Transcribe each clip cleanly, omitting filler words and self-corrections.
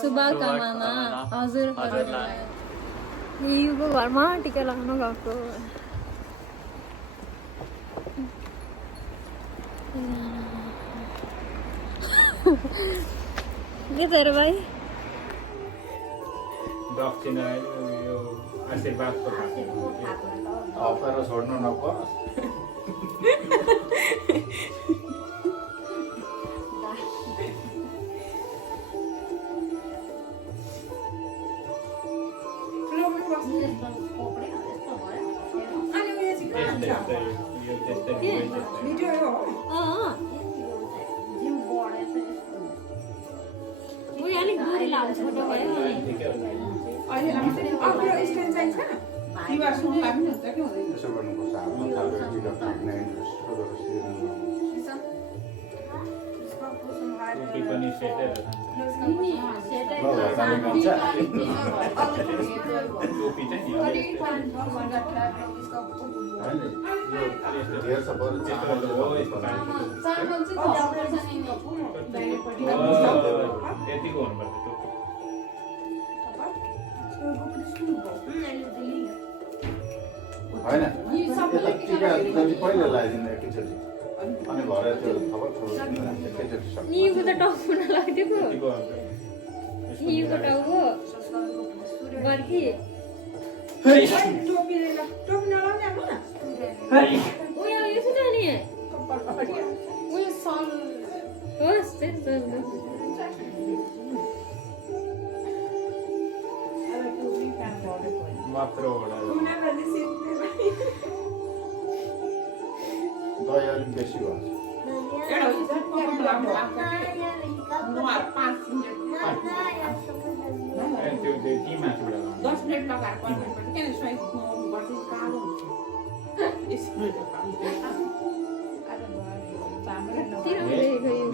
शुभकामना हजुरहरूलाई युको घरमा टिका लगाउन गएको के तर भाइ दक्षिणा यो आशीर्वादको अफर छोड्नु नपरोस् छोटो भयो यसो गर्नुपर्छ आफ्नो खालको टिकट काट्ने यस्तो टोपी पनि सेटै टोपी चाहिँ यतिको हुनुपर्छ होइन यता टिका जति पहिले लगाइदिनु एकैचोटि अनि भरे त्यो खबर एकैचोटि सक्छ निको त टाउको नलाग्दिएको निको टाउको बर्खी उयो यो छ नि उयो सल होस् त्यस्तो मात्र दही अलिक बेसी भयो त्यो ती माथिबाट 10 मिनेट लगाएर पर्छ किन स्वाइस गर्नुपर्छ कालो हुन्छ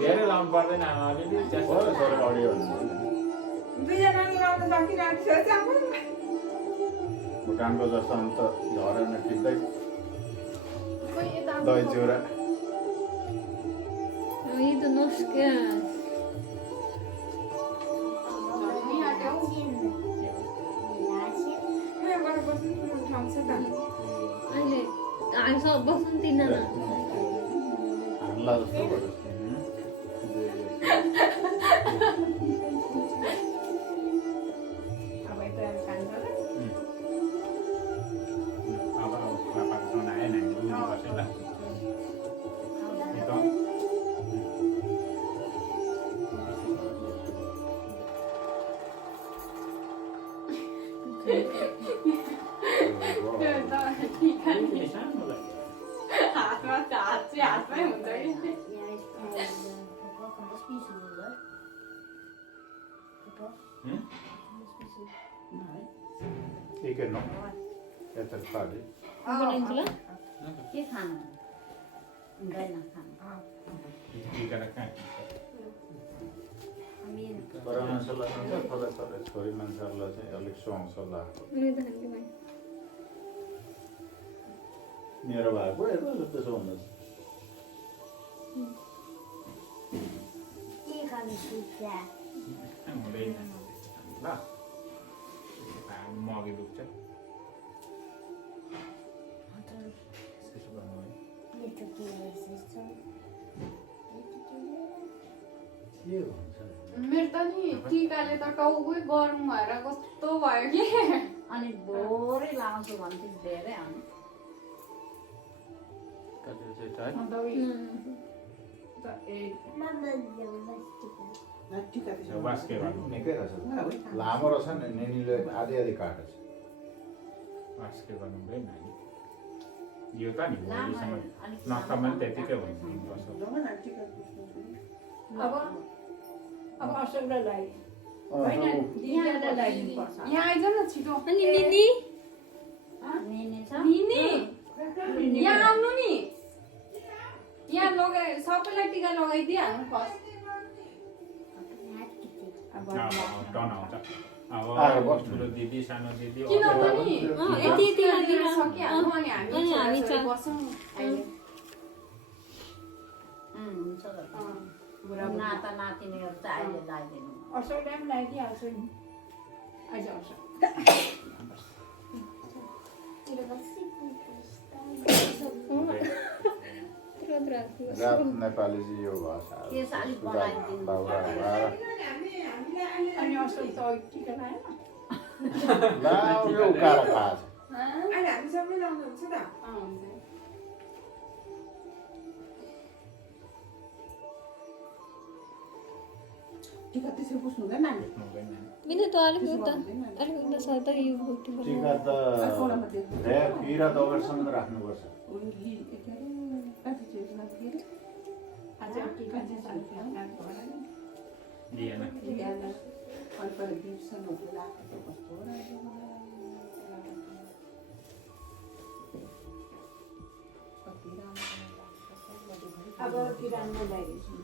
धेरै लाउनु पर्दैन अलिअलि भुटानको जस्तो अन्त झरेन टिप्दै दही चिउरा itu noska अहिले हामी सब बस्नु तिनजना हामीलाई जस्तो भयो Ikan no, ya terpadu. के खानु हुँदैन खानु छोरा मान्छेलाई खान्छ थोरै छोरी मान्छेहरूलाई चाहिँ अलिक सुहाउँछ होला मेरो भएको हेर्नु त्यसो हुँदैछ के खानु सुत्या मगी दुख्छ मेरो त नि टिकाले त टाउकै गरम भएर कस्तो भयो कि अनि भोरै लाउँछु भन्थ्यो धेरै आउनु निकै रहेछ लामो रहेछ नि नेनीले आधी आधी काटेछ वास्के गर्नु हुँदैन यो त नि भोलिसम्म नखमा त्यतिकै हुन्छ अब असुरलाई यहाँ आइज न छिटो अनि निनी यहाँ आउनु नि यहाँ लगाइ सबैलाई टिका लगाइदिइहाल्नु फर्स्ट टर्न आउँछ अब ठुलो दिदी सानो दिदी किनभने यति यति सकिहाल्नु अनि हामी बसौँ अहिले नाता नातिनीहरू चाहिँ अहिले लगाइदिनु असोजमा पनि लगाइदिइहाल्छु नि आज असो रात नेपाली चाहिँ यो भाषा केस अलिक बनाइदिनु बाउरा अनि असो त टिका लगाएन ला यो उकालो खास अहिले हामी सबै लाउनु हुन्छ त हुन्छ टिका त्यसरी बुझ्नु हुँदैन नानी बिना त अलिक उता सर्दा यो बुट्टी टिका त पिरा दगडसम्म राख्नुपर्छ आज टिका चाहिँ दिएन अब किरानमा ल्याइदिन्छु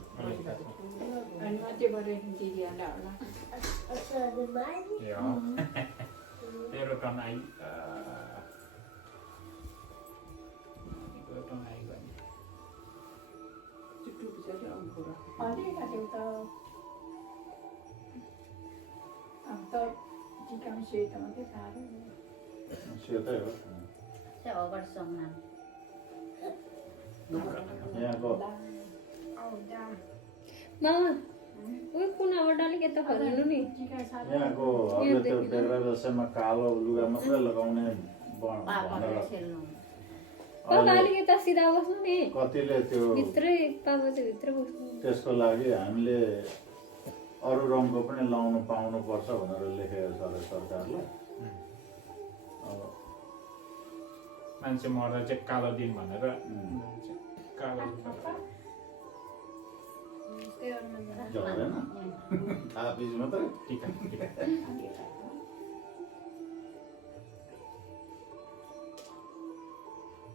अनि मात्रै गरेर दिदीहरूलाई होला Ja. Pero kan ai itu kan ai kan. चुट्टु पछाडि आउनु पर्यो अलिकति उता अब त टिकामा सेतो मात्रै खाएर सेतै हो चाहिँ अगाडिसम्म यहाँको मामा उयो कुनाबाट अलिक यता फर्किनु नि यहाँको अब त्यो बेग्रा दसैँमा कालो लुगा मात्रै लगाउने पापाले खेल्नु पापा अलिक यता सिधा बस्नु नि कतिले त्यो भित्रै पापा चाहिँ भित्र बस्नु त्यसको लागि हामीले अरू रङको पनि लाउनु पाउनु पर्छ भनेर लेखेको छ अरे सरकारले अब मान्छे मर्दा चाहिँ कालो दिन भनेर कालो झरेन थाहा बिच मात्रै टिका टिका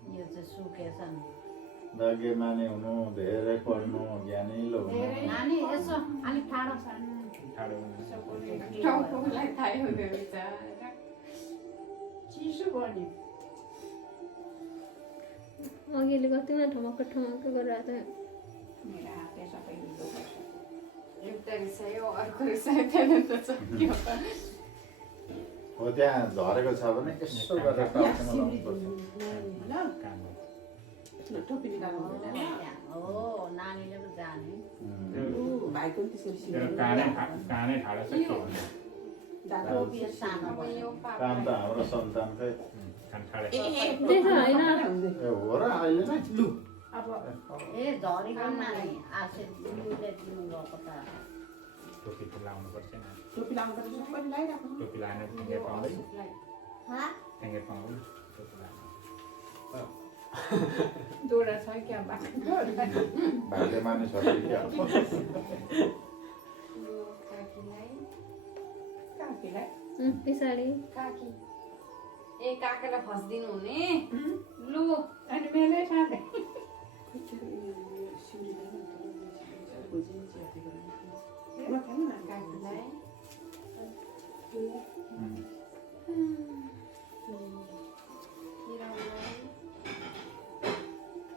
यो चाहिँ सुकेछ नि भाग्यमानी हुनु धेरै पढ्नु ज्ञानिलो हुनु नानी यसो अलिक टाढो ठाडो हुन्छ टाउकोलाई थाहै हुँदैन चिसो गर्ने अघिले कतिमा ठमक्क गरेर त मेरो हातले सबै हिँड्नु पर्छ एउटा रिसायो अर्को रिसायो त्यहाँदेखि त सक्यो हो त्यहाँ झरेको छ भने यसो गरेर टाउकोमा लाउनुपर्छ काम टोपी निकाल्नु हुँदैन हो नानीले पो जाने भाइको पनि त्यसरी त्यो कानै ठाडो छ के भन्ने टोपी सानो अब यो काम त हाम्रो सन्तानकै कान ठाडो त्यसो होइन ए हो र अहिले नै अब ए झरेको नानी आशीर्वादले दिनु गएको त टोपी त लाउनु पर्छ नि टोपी लाउनु पर्छ पनि लगाइराख्नु टोपी लाने टेङ्गे पाउँदैन टेङ्गे पाउँदैन टोपी लाने दोरा छ क्या बाटो भाग्यमानी छ कि क्या यो काकीलाई काकीलाई पछाडि काकी ए काकालाई फस्दिनु हुने लु अनि मेलै साथै काकीलाई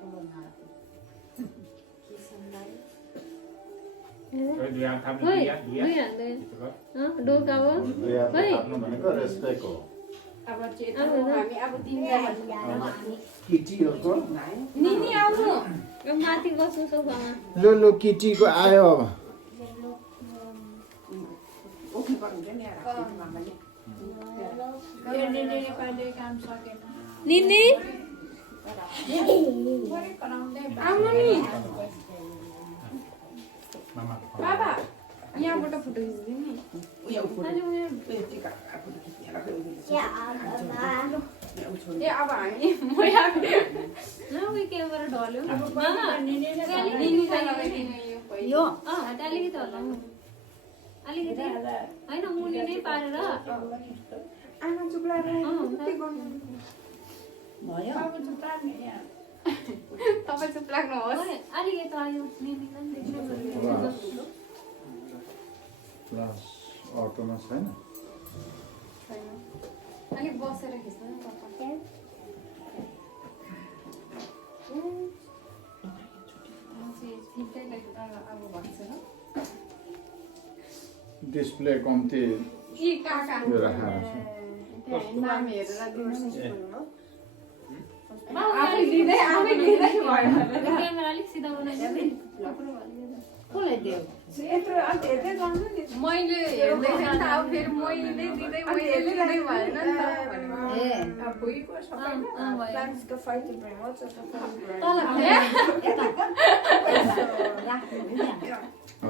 ठुलो नाति किसनलाई दुई हात थाप्नु ओइ दुई दुई हात हात डोका हो दुई हातले थाप्नु भनेको रेस्पेक्ट हो अब चेतो हामी अब तिनजना किटीहरूको निनी आउनु अब माथि बस्नु सोफामा लो किटीको आयो अब उठ्नु पर्ने हुन्छ नि मामाले नेपाली काम सकेन निनी कराउँदै आउनु नि मामा बाबा यहाँबाट फोटो खिच्दिनु नि उयो टिका आफूले खिचेर ए अब हामी म उयो केबाट ढल्यो निनीलाई लगाइदिनु यो पहिला यो अलिकति हल्लाउनु अलिकति होइन मुनि नै पारेर आमा चुप लागेर के गर्नु भयो अब चुप्राने यहाँ तपाईँ चुप लाग्नुहोस् ओइ, अलिकति आयो निनीलाई पनि देख्नु प्लस अटोमा छैन अलिक बसेर खिच्नु न पप्पा ठिकै अब भन्छ ल डिस्प्ले कम्ती यी काका यो राखेर नाम हेरेर दिनु आफै दिँदै भयो क्यामेरा अलिक सिधा बनाइदिनु कसले दियो यत्रो अन्त हेर्दै गर्नु नि मैले हेर्दै थिएँ नि त अब फेरि मैले दिँदै मैले लिँदै भएन नि त ए भुइँको सबै प्लान्ट्सको फाइटिङ मजा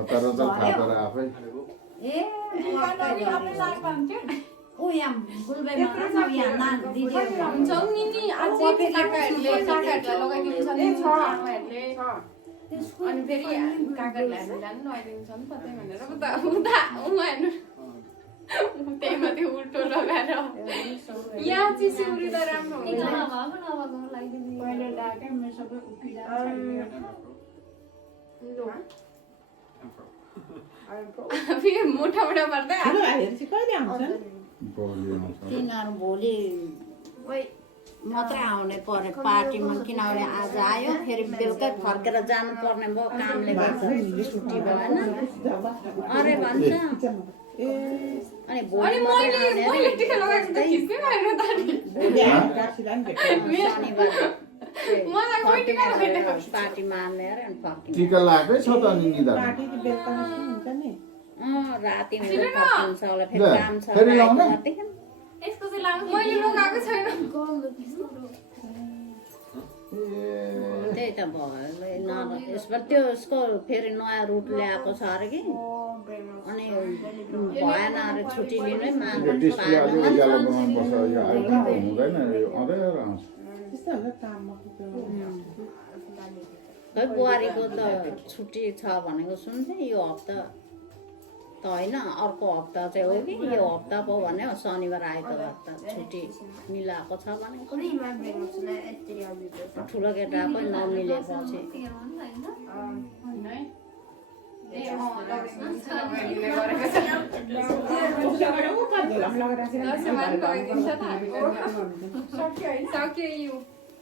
तर त थाहा तर आफै ए ऊ यहाँ गुलबेमा यहाँ नान दिदी हुन्छ नि अझै काकाहरूले लगाइदिनु छ नि आमाहरूले अनि फेरि काकाहरूलाई हामीलाई पनि लगाइदिन्छ नि कतै भनेर उहाँहरू त्यही माथि उल्टो लगाएर यहाँ चाहिँ सिउरी त राम्रो हुन्छ पहिले डाके म सबै फेरि मोटा मोटा पर्दै तिनीहरू भोलि मात्रै आउने पर्ने पार्टीमा किनभने आज आयो फेरि बेलुकै फर्केर जानुपर्ने भयो कामले गर्दा छुट्टी भएन अरे भन्छ अनि भोलि मैले टिका लगाएको त खिच्नै भएन त मलाई कोही टिका लगाइदिएको पार्टी मार्ने अरे अनि फर्किन्छ टिका लागेकै छ त अनि निदा राति हुँदै फर्किन्छ होला फेरि काम छ फेरि लाउने? यसको चाहिँ लाग्नु मैले लगाएको छैन त्यही त भयो यसमा त्यो उसको फेरि नयाँ रुट ल्याएको छ अरे कि अनि भएन अरे छुट्टी लिनै यो डिस्प्ले अलि उज्यालो बनाउनु पर्छ यो आइटम हुँदैन यो अँधेर आउँछ खै बुहारीको त छुट्टी छ भनेको सुन्थेँ यो हप्ता त होइन अर्को हप्ता चाहिँ हो कि यो हप्ता पो भन्यो शनिबार आइतबार त छुट्टी मिलाएको छ भनेको ठुलो केटाको नमिलेपछि सक्यो यो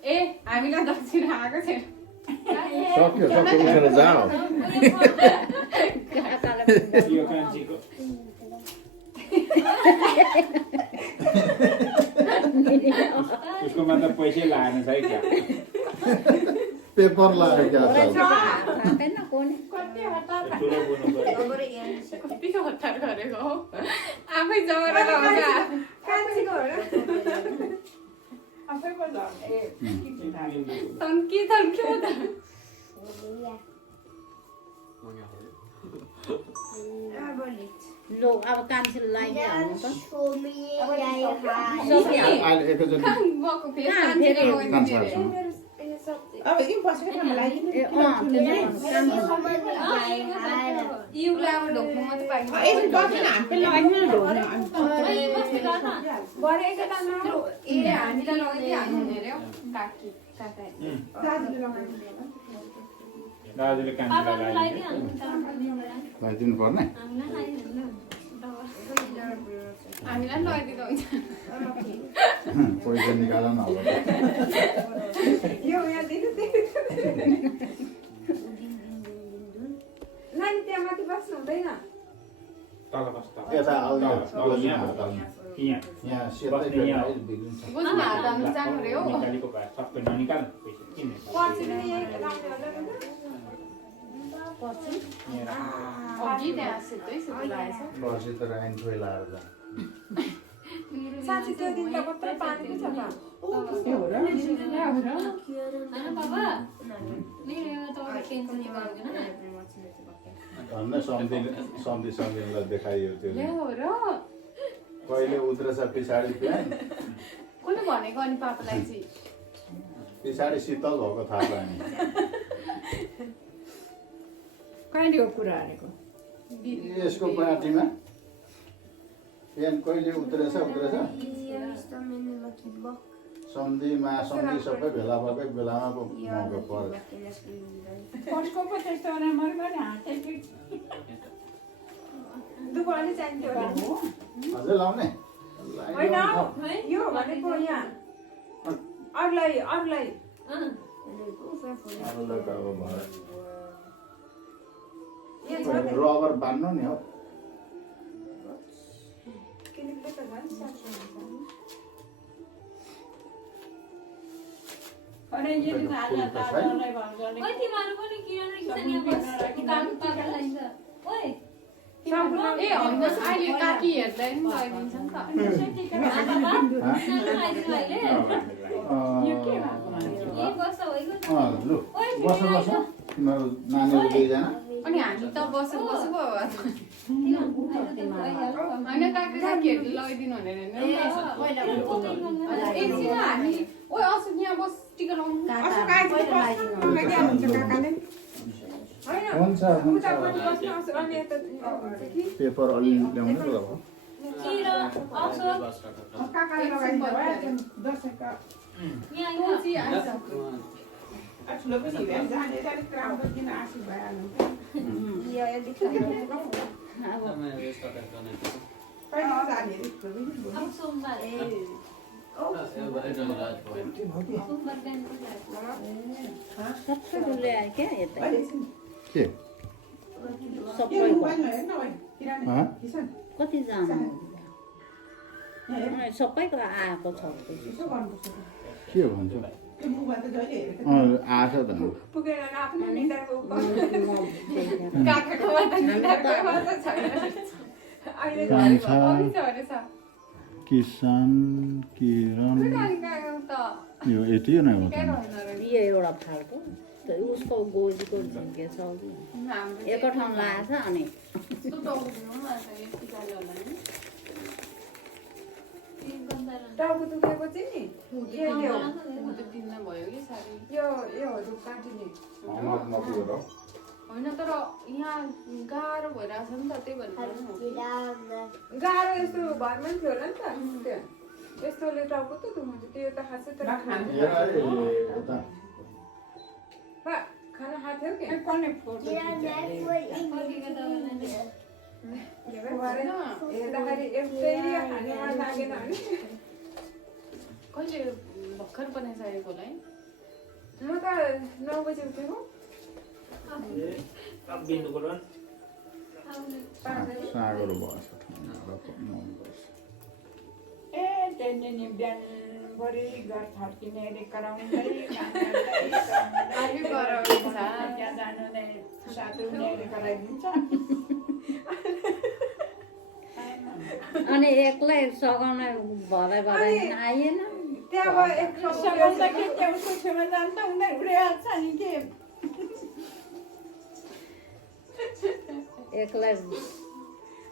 ए हामीलाई दक्षिण आएको छैन सक्यो उठेर जाऊ यो कान्छीको उसको मतलब पैसै लागेन छ है क्या पेपर लाग्यो क्या थाहा कोनी ठुलो बोल्नु पर्यो कतिको हतार गरेको हो आफै जमरा लगाउँछ आफै पनि तन्की त लो अब कान्छी लगाइदिहाल्नु त अहिले एकैचोटि गएको फेरि कान्छीले लगाइदिनु अरे ए युलाई अब ढोक्नु मात्रै पाइन्छ भरे एकैताल ए हामीलाई लगाइदिइहाल्नु अरे हो काकी काका दाजुले कान्छीलाई लगाइदिनु पर्ने हामीलाई लगाइदिँदा हुन्छ पैसा निकाल न अब यो यहाँ दिनु नानी त्यहाँ माथि बस्नु हुँदैन तल बस्दा यता आउँदा यहाँ सेतै यहाँ बिग्रिन्छ बुझ्नु हात हाल्नु जानु रे हो निकालेको भए सबै ननिकाल पैसा किन पर्सि पनि यही राख्ने होला अघि त्यहाँ सिधै सिधै लागेछ पर्सि त राइन खोइ लाएर जा साँच्ची त्यो दिन त कत्रो पानी छ त होइन बाबा मेरो एउटा तपाईँको टेन्सन गर्दैन धन्न सम्झिनलाई देखाइयो त्यो ल्याउ र कहिले उद्रेछ पछाडि प्यान कसले भनेको अनि पापालाई चाहिँ पछाडि शीतल भएको थाहा पाएँ कहिले हो कुरा हालेको यसको पार्टीमा प्यान कहिले उत्रेछ सन्धि महासन्धि सबै भेला भएकै बेलामा पो मौका पर्यो दुःख अलि चाहिन्थ्यो अझै लाउने होइन यो भनेको यहाँ अरूलाई अरूलाई त अब भयो रबर बान्नु नि हो किनेको त झन् सानो अरे ये दिन आज आता नहीं बात करने ओइ तिमीहरु पनि किन किसान यहाँ बस काम पार्न लागिन्छ ओइ ए होइन अहिले काकीहरूलाई पनि लगाइदिन्छ नि त ये के भएको लु बस बस तिमीहरू नानीहरू दुईजना अनि हामी त बसेको बसेको होइन काकीहरूले लगाइदिनु भनेर एकछिन हामी ओइ असु यहाँ बस टिका लगाउनु असो काय के हुन्छ काकाले हुन्छ हुन्छ बस्नु आउँछ अनि यता पेपर अलि ल्याउनु नि त किरा अक्सर काकाले लगाइदिनु भयो दसैँका यहाँ तुलसी आइछ ठुलो पनि जाने अलिक राम्रो दिन आशी भइहाल्नु यो दिखायो पहिला जाने ठुलो पनि अब सोमबार सोमबार बिहान सबै डुले आयो क्या यता के सबै मोबाइल हेर्न ओइ किराना किसान कतिजना सबैको आएको छ यसो गर्नुपर्छ के भन्छ त्यो मोबाइल त जहिले हेरेको आछ त पुगेर आफ्नो निधाको उप काकाको त छैन अहिले कान्छा किसान किरण यो यति नै हो त यो एउटा फाल्टो उसको गोजीको झिङ्गे छ एक ठाउँ लगाएको छ अनि टाउको दुखेको चाहिँ नि यो भयो कि साह्रै योहरू काटिने होइन तर यहाँ गाह्रो भइरहेछ नि त त्यही भनेर गाह्रो यस्तो घरमा पनि थियो होला नि त त्यो यस्तोले टाउको त दुख्नुहुन्छ त्यो त खासै त खाना खाएको थियो कि कन्ने फोटो हेर्दाखेरि एउटै खाने मन लागेन भने कहिले भर्खर बनाइसकेको होला है म त 9 बजी उठेको सागहरू भएछ ए टेन्डेनी बिहान भरि घर फर्किने अरे कराउँदै त्यहाँ जानु नै साथी उनीहरूले गराइदिन्छ अनि एक्लै सघाउन भदै आइएन त्यहाँ अब एक सघाउँदाखेरि त्यहाँ उसको छेउमा जान्छ उनीहरू उडिहाल्छ नि के एक्लै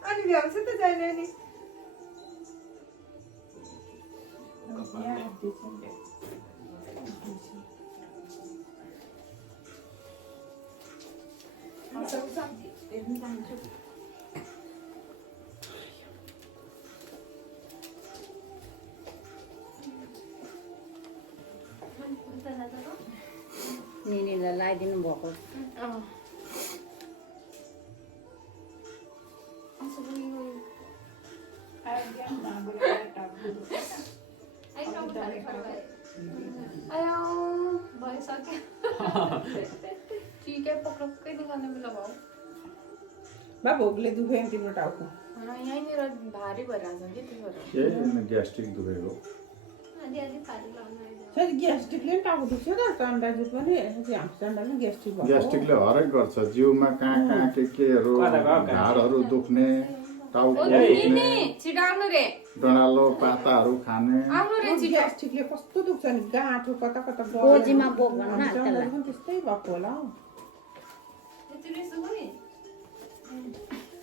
अनि भ्याउँछ त जाने नि निनीलाई लगाइदिनु भएको भइसक्यो ठिकै पक्कै दुखाउने बेला भयो बा भोकले दुख्यो नि तिम्रो टाउको यहीँनिर भारी भइरहेछ कि त्यो भएर ग्यास्ट्रिक दुखेको फेरि ग्यास्ट्रिकले पनि टाउको दुख्छ त चन्डाजु पनि हाम्रो चन्डाले ग्यास्ट्रिक भयो ग्यास्ट्रिकले हरेक गर्छ जिउमा कहाँ कहाँ केहरू ढाडहरू दुख्ने टाउको दुख्ने छिटाउनु रे डडालो पाताहरू खाने आउनु रे छिटो ग्यास्ट्रिकले कस्तो दुख्छ नि गाँठो कता कता गोजीमा बोक भन्न चन्डाले पनि त्यस्तै भएको होला हौ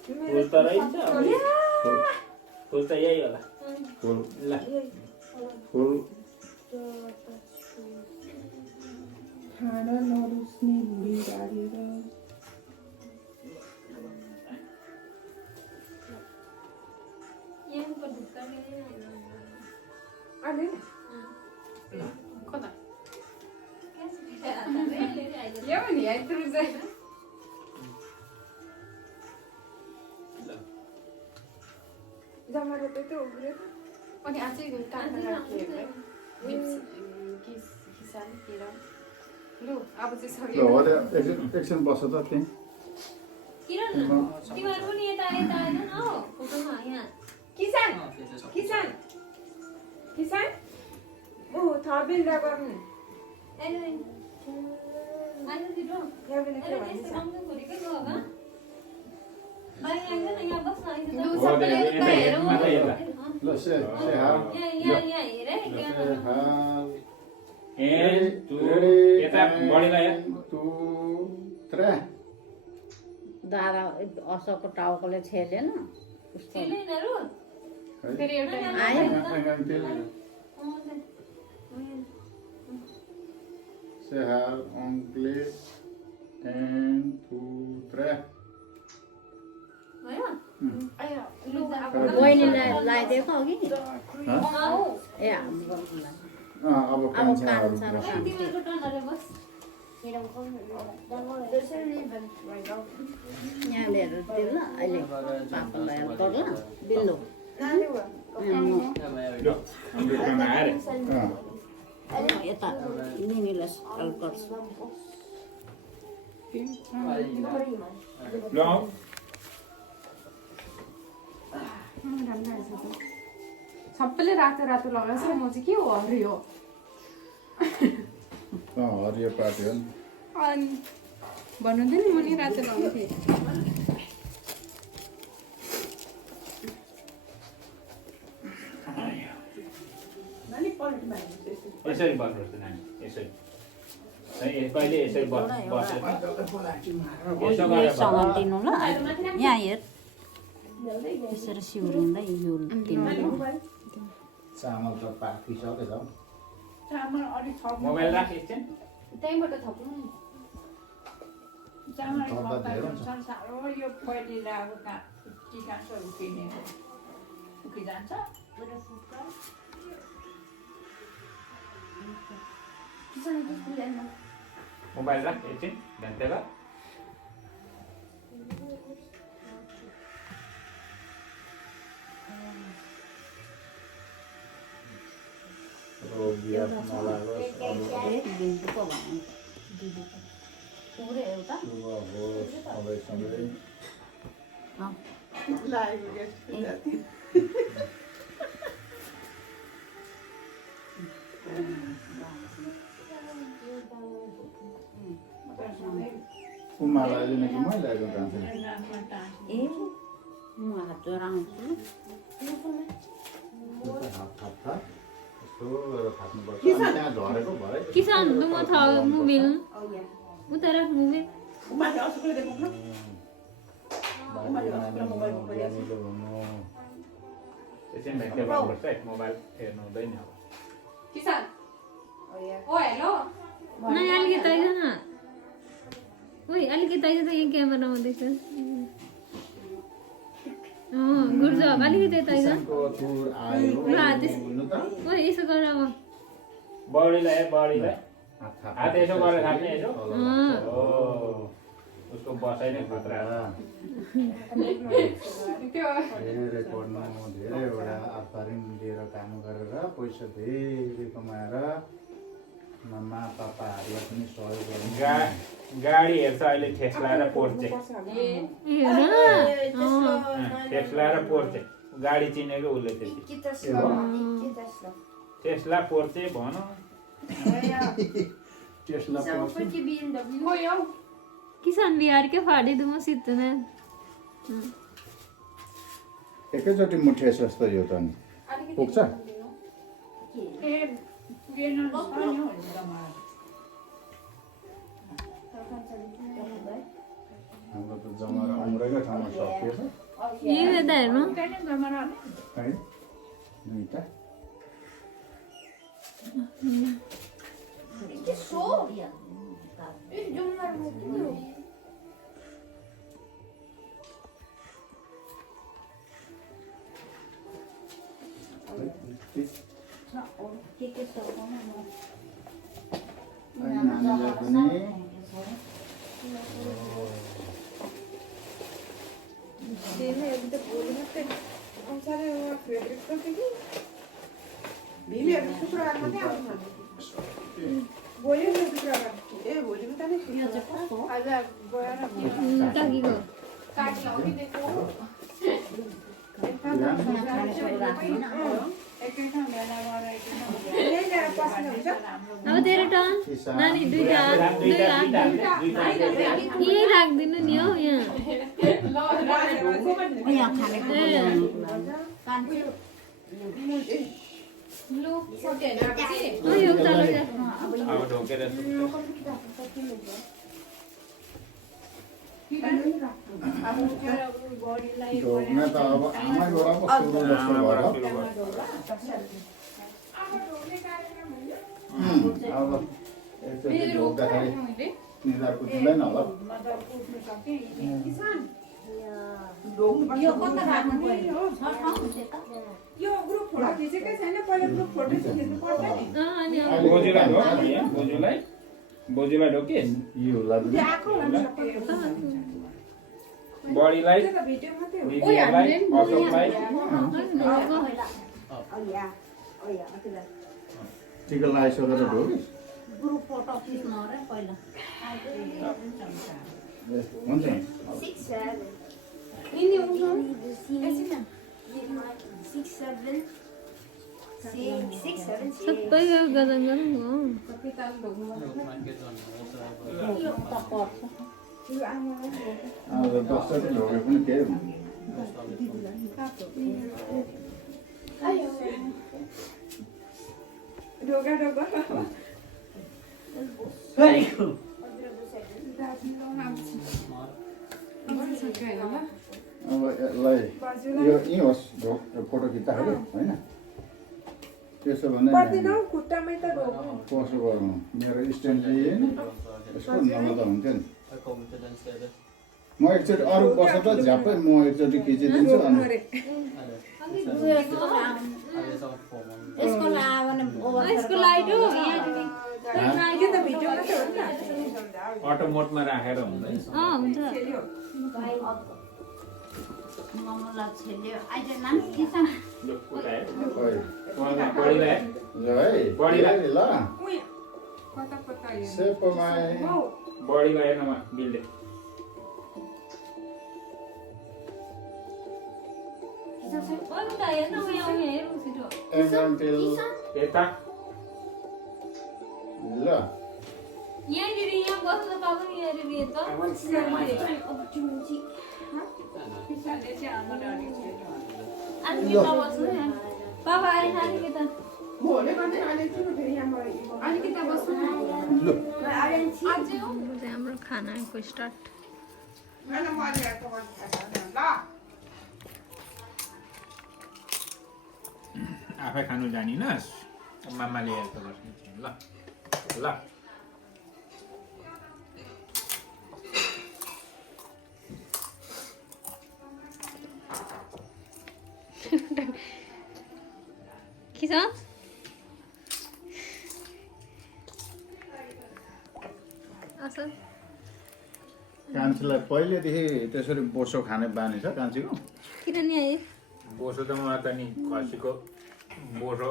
फुल त रहेछ फुल त यही होला फुल ल फुल खाना नरुच्ने भुँडी गाडेर अनि कता यो नि यत्रो चाहिँ जमारा त्यो उग्रियो अनि अझै काट्न राखिएको किसानतिर लु अब चाहिँ ल एकछिन बस्छ त त्यहीँ किरण तिमीहरू पनि यता यता आएन न हौ फोटोमा यहाँ किसान किसान किसान ऊ थबिल्दा गर्नु आइज छिटो यहाँले के भन्छ यस्तो रङ्ग खोलेकै गयो हगा बाहिर लाग्दैन यहाँ बस्न आइज लु सबैले उता हेरौँ ल से हाल यहाँ हेर है क्यामेरा And two, यता बढीलाई 2 3 दादा असको टाउकोले छेलेन उसको चिल्लिनहरू फेरि एउटा आयो से हाल on plate and 2 3 भयो आयो लु अब बहिनीलाई लगाइदिएको अघि आऊ ए हाम्रो अब अब कान्छ कान्छ र तिमीहरूको टर्नहरू बस यहाँ लिएर दिउँ ल अहिले पापालाई हेल्प गर्ला बिल्लो दुईजना आएर यता निनीलाई हेल्प गर्छु ल आऊ सबैले रातो रातो लगाएछ म चाहिँ के हो हरियो हरियो पार्टी हो नि अनि भन्नुहुन्थ्यो नि म नि रातो लगाउँथेँ यसरी बस्नुपर्छ नानी यसरी कहिले यसरी बसेर यसो गरेर सँग दिनु ल यहाँ हेर यसरी सिउरिँदै यो दिनु चामल त पाकिसकेछ हौ चामल अलिक थप मोबाइल राख एकछिन त्यहीँबाट थप्नु नि चामल थप्दा धेरै हुन्छ। साह्रो यो पहिले अब टिकासहरू किनेको उकिजान्छ मोबाइल राख एकछिन ध्यान ला रोगिया नलागोस् दिनु पो भन्नु पुरै एउटा शुभ होस् सबैसँगै उमालाई लिने कि मैले ल्याएको जान्छु ए म हात जोराउँछु हात थाप्छ यस्तो गरेर थाप्नुपर्छ अनि त्यहाँ झरेको भरे किसान तुम था मोबाइल उता राख मोबाइल उमाले असुकले देख्नु ज्ञानीले भन्नु एकछिन भेट्दै गर्नुपर्छ है मोबाइल हेर्नु हुँदैन अब किसान ओ हेलो नहीं अलिकति आइज न ओइ अलिकति आइज त यहाँ क्यामेरा आउँदैछ गुर्जब अलिकति यता आइज किसानको थुर आयो ल त्यस भन्नु त ओइ यसो गरेर अब बडीलाई हात यसो गरेर थाप्ने यसो अँ। ओ उसको बसाइ नै खतरा धेरै रेकर्डमा म धेरैवटा आफरिन लिएर काम गरेर पैसा धेरै कमाएर मम्मा पापाहरूलाई पनि सहयोग गर्नु गाडी हेर्छ अहिले ठेस्ला र पोर्चे ठेस्ला र पोर्चे गाडी चिनेको उसले त्यति ठेस्ला पोर्चे भनौँ त्यसलाई पर्छ किसान बिहार के फाडिदिउँ सित्दैन एकैचोटि मुठे जस्तो यो त नि पुग्छ हाम्रो त जमारा उम्रेकै ठाउँमा सकिएछ यही यता हेर्नु है दुईटा नानीलाई पनि भीमहरू शुक्रबार मात्रै आउँछ भोलि शुक्रबार ए भोलि मात्रै टाकीको काट्न कि देखो खानेकुरो राख्नु न एकै ठाउँ भेला भएर एकै ठाउँ यही ल्याएर बस्नुहुन्छ अब तेरो टर्न नानी दुईटा हात यहीँ राखिदिनु नि हौ यहाँ यहाँ खानेकुरो ल्याउनुको लागि लु सके हैन ओ यो उतालो जा अब ढोकेर ढोक्न त अब आमैबाट पो सुरु जस्तो भयो अब एकचोटि ढोक्दाखेरि निधार कुदिँदैन होला यो कता राख्नु पर्यो छ ठाउँ त्यता यो ग्रुप फोटो खिचेकै छैन पहिला ग्रुप फोटो खिच्नु पर्छ नि अनि बोजूलाई ढोक यहाँ बोजूलाई ढोके योलाई पनि आएको होला सबै बडीलाई त्यो त भिडियो मात्रै हो दिदीलाई अशोकलाई टिका लगाइसकेर ढोकिस् ग्रुप फोटो खिच्नु अरे पहिला हुन्छ यिनी उठ्नु सबै गजन गरौँ हो कति ताल ढोक्नु यो त पर्छ यो आमालाई अब दसैँ ढोके पनि केही हुँदैन ढोका ढोका अब यसलाई यो यहीँ होस् फोटो खिच्दाखेरि होइन त्यसो भने पर्दैन हौ खुट्टामै त ढोक्नु कसो गर्नु मेरो स्ट्यान्ड लिएन यसको नभए त हुन्थ्यो नि म एकचोटि अरू बस्छ त झ्याप्पै म एकचोटि खिचिदिन्छु अनि यसको ला भने यसको लाइट हो यहाँ यो त भिडियो मात्रै हो नि अटो मोडमा राखेर हुँदैन हुन्छ ममला छेल्यो अहिले नाम किसान बडीलाई ल है बडीलाई ल कता कता यो सेपोमाई बडीलाई हेर्नमा बिल्डे अन्त हेर्न यहाँ हेरौँ छिटो एङ्गन्टिल यता ल यहाँनिर यहाँ बस्न पाएको नि यहाँनिर यता अनि किता बस्नु यहाँ बाबा आएन अनि किता भोले मात्रै अलिकति फेरि यहाँबाट अलिकति बस्नु ल अझै हो हाम्रो खानाको स्टार्ट ल आफै खानु जानिनस् मामाले हेल्प गर्छ ल ल किसान असल कान्छीलाई पहिलेदेखि त्यसरी बोसो खाने बानी छ कान्छीको किन नि आए बोसो त म त नि खसीको बोसो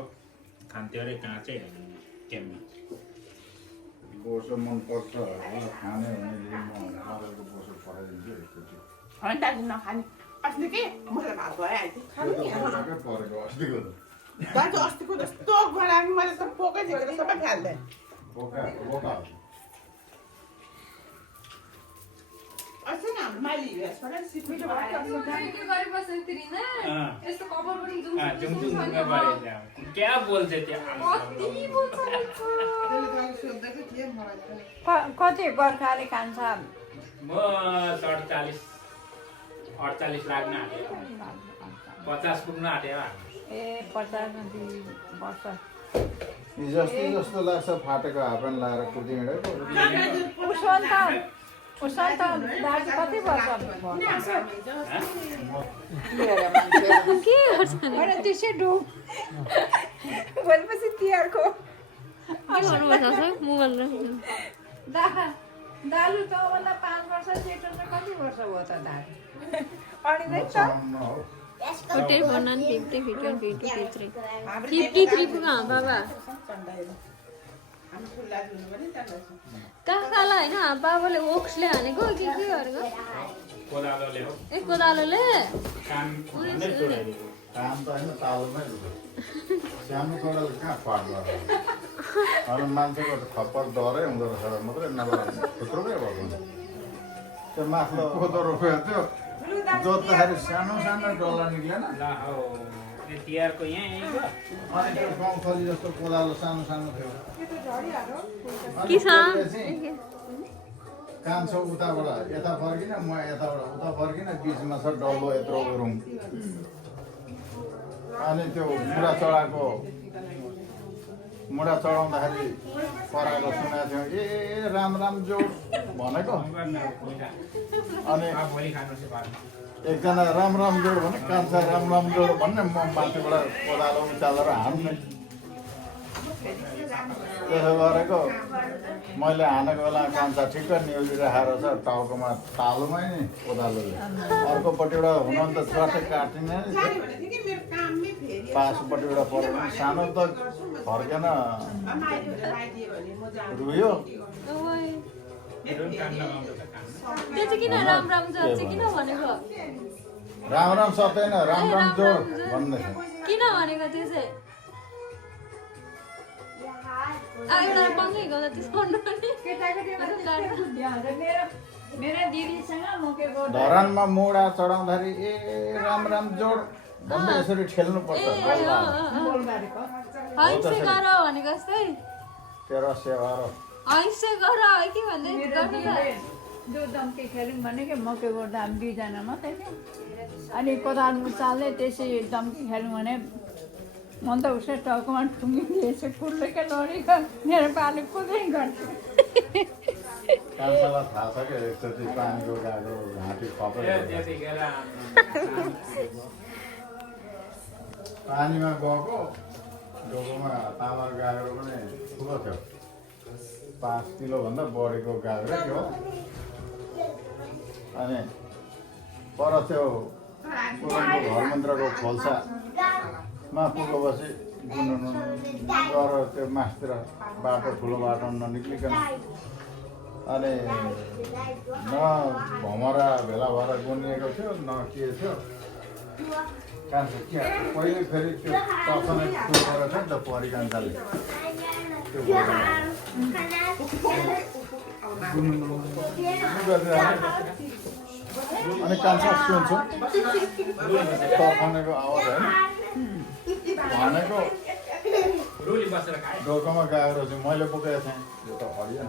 खान्थ्यो अरे काँचै टाइममा बोसो मनपर्छ खाने भनेदेखि म मजाको बोसो पठाइदिन्छु एकचोटि होइन दाजु नखाने अस्ति के मलाई भात भइहाल्थ्यो खानु नि ठ्याक्कै परेको अस्तिको दाजु अस्तिको जस्तो गरामी मैले त पोकै झिकेर सबै खाल्दै बोका बोका अस्ति न हाम्रो माइली भेजबाट सिक्नु के गरिबस्छ त्रिना यस्तो कभर पनि क्या बोल्छ त्यो सोध्दैको थिएँ मलाई कति गोर्खाले खान्छ म 48 लाग्न आँट्यो 50 पुग्न आँट्यो ए 50 वर्ष जस्तो जस्तो लाग्छ फाटेको हाफेन लाएर कुदिँडेको उसलाई त दाजु कति वर्ष के गर्छ होइन त्यसै डुब भनेपछि तिहारको के गर्नुपर्छ मोबाइल दाजु तँभन्दा 5 वर्ष जेठो चाहिँ कति वर्ष भयो त दाजु अडिँदैन त 40 49 50 51 52 53 53 पुग्यो बाबा हामी खुल्ला धुनु पनि जान्दछ काकालाई होइन बाबाले ओक्सले हानेको के गरेको कोदालोले हो ए कोदालोले कान भन्दै छोडाइदिएको काम त होइन तालुमै सानो कोडाले कहाँ फाट गर्छ अरू मान्छेको त खप्पर डरै हुँदो रहेछ मात्रै नभए थुप्रोकै भएको हुन्छ त्यो माथिल्लो कोदो रोप्यो त्यो जोत्दाखेरि सानो सानो डल्ला निक्लेन ल हौ यो तिहारको यहाँ अनि त्यो गाउँखली जस्तो कोदालो सानो सानो थियो अनि किसान त्यसले चाहिँ कान्छो उताबाट यता फर्किन म यताबाट उता फर्किन बिचमा छ डल्लो यत्रो रुम अनि त्यो मुढा चढाउँदाखेरि पराएको सुनेको थियौँ ए राम राम जोड भनेको अनि भोलि खानु एकजना राम राम जोड भने कान्छा राम राम जोड भन्ने म माथिबाट कोदालो उचालेर हान्ने त्यसो गरेको मैले हानेको बेला कान्छा ठिक्क न्युली राखेर छ टाउकोमा तालुमै नि कोदालोले अर्कोपट्टिबाट हुनुहुन्छ चट्टै काटिने पासपट्टिबाट परेर सानो त फर्केन रुयो त्यो चाहिँ किन राम राम जोड चाहिँ किन भनेको राम राम सत्दैन राम राम जोड भन्ने किन भनेको त्यो चाहिँ एउटा बङ्गै गर्दा त्यसो मेरो दिदीसँग म के गर्छु धरानमा मुढा चढाउँदाखेरि ए राम राम जोड भन्दै यसरी ठेल्नुपर्छ हैसे गर भनेको जस्तै तेरो सेवा र हैसे गर है कि भन्दै गर्नु त जो दम्की खेल्यौँ भने कि मकै गर्दा हामी दुईजना मात्रै थियौँ अनि कोदालो चाल्दै त्यसै दम्की खेल्यौँ भने म त उसै टाउकोमा ठुङ्गिदिएछ कुर्लेकै लडेको मेरो पाले कुदै गर्थ्यो कान्छालाई थाहा छ क्या एकचोटि पानीको गएको घाँटी खपेर पानीमा गएको डोकोमा तामार गाग्रो पनि ठुलो थियो 5 किलोभन्दा बढीको गाग्रो थियो अनि पर त्यो पुरानो घरमन्त्रको खोल्सामा पुगेपछि गएर त्यो मासतिर बाटो ठुलो बाटो ननिक्लिकन अनि न भमरा भेला भएर गुनिएको थियो न के थियो कान्छ के पहिले फेरि त्यो तसनै टोकेर छ नि त परी कान्छाले त्यो अनि कान्छा सुन्छु तर्फनेको आवाज होइन भनेको डोकोमा गाएको चाहिँ मैले बोकेको थिएँ यो त हरियो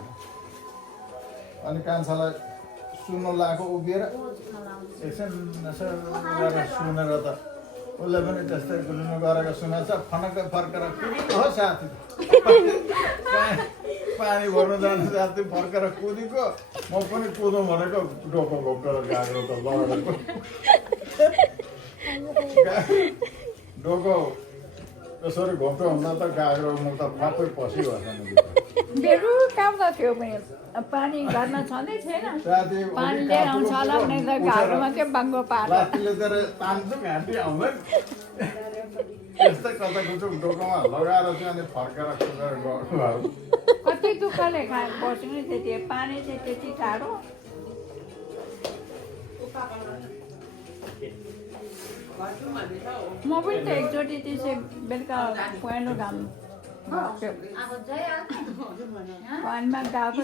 अनि कान्छालाई सुन्नु लगाएको उभिएर एकछिन यसो गरेर सुनेर त उसले पनि त्यस्तै गुल्नु गरेको सुनेछ फनक्कै फर्केर कुदेको हो साथी पानी भर्नु जानु साथी फर्केर कुदेको म पनि कुदौँ भनेको डोको घोप्टेर गाएको त लडेको डोको यसरी घोप्टो हुँदा त गाग्रो म त फापै पसिबस्छ नि बेरु काम त थियो पनि पानी घरमा छँदै थिएन पानी लिएर आउँछ होला भने त घाटोमा त्यो बाङ्गो पार लात्तीले तर तान्छु घाँटी आउँदैन त्यस्तै कता कुचुक डोकोमा लगाएर चाहिँ अनि फर्केर कुदेर गयो कति दुःखले बस्नु नि त्यति पानी चाहिँ त्यति टाढो म पनि त एकचोटि त्यसै बेलुका पहेँलो घाम पानीमा गएको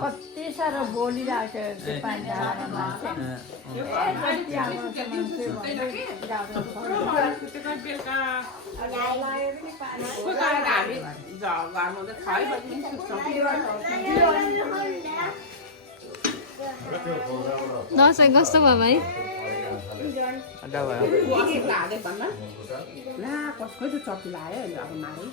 कति साह्रो बोलिरहेको थियो त्यो पानी आएर मान्छे दसैँ कस्तो भयो भाइ कसको त चट्टी लाग्यो अहिले अब मारै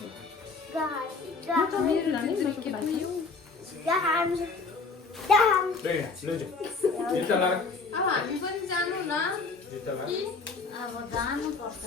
अब हामी पनि जानु न अब जानुपर्छ